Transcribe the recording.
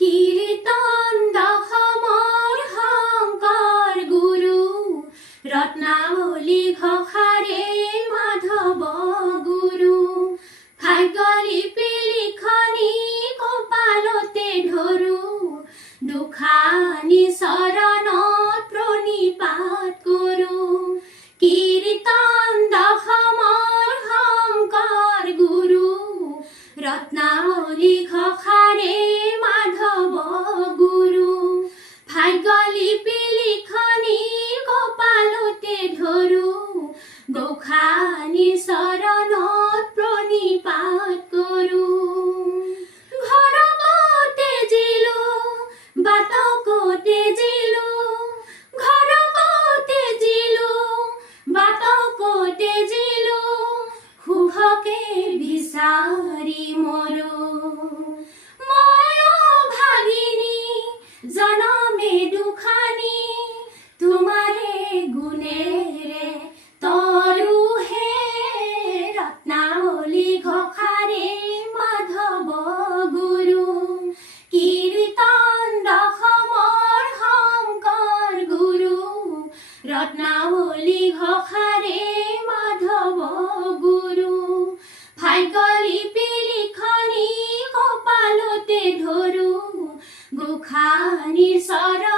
কীৰ্তন দশমৰ শংকৰ গুৰু ৰত্নাৱলী ঘোষাৰে মাধৱ গুৰু ভাগ্যলিপি লিখনি কপালতে ধৰো দুখানি চৰণত প্ৰণিপাত কৰো কীৰ্তন দশমৰ শংকৰ গুৰু ৰত্নাৱলী ঘোষাৰে মাধৱ গুৰু ভাগ্যলিপি লিখনি কপালতে ধৰো গোসানী চৰণত প্ৰণিপাত কৰো ঘৰকতে জিলো বাটকতে জিলো ঘৰকতে জিলো বাটকতে জিলো সুখকে বিচাৰি মৰো মই ভাগিনী জনমে দুখানি তোমাৰে গুণেৰে তৰু হে ৰত্নাৱলী ঘোষাৰে মাধৱ গুৰু কীৰ্তন দশমৰ শংকৰ গুৰু ৰত্নাৱলী ঘোষাৰে মাধৱ গুৰু ভাগ্যলিপি লিখনি কপালতে ধৰো গোসানীৰ চৰণ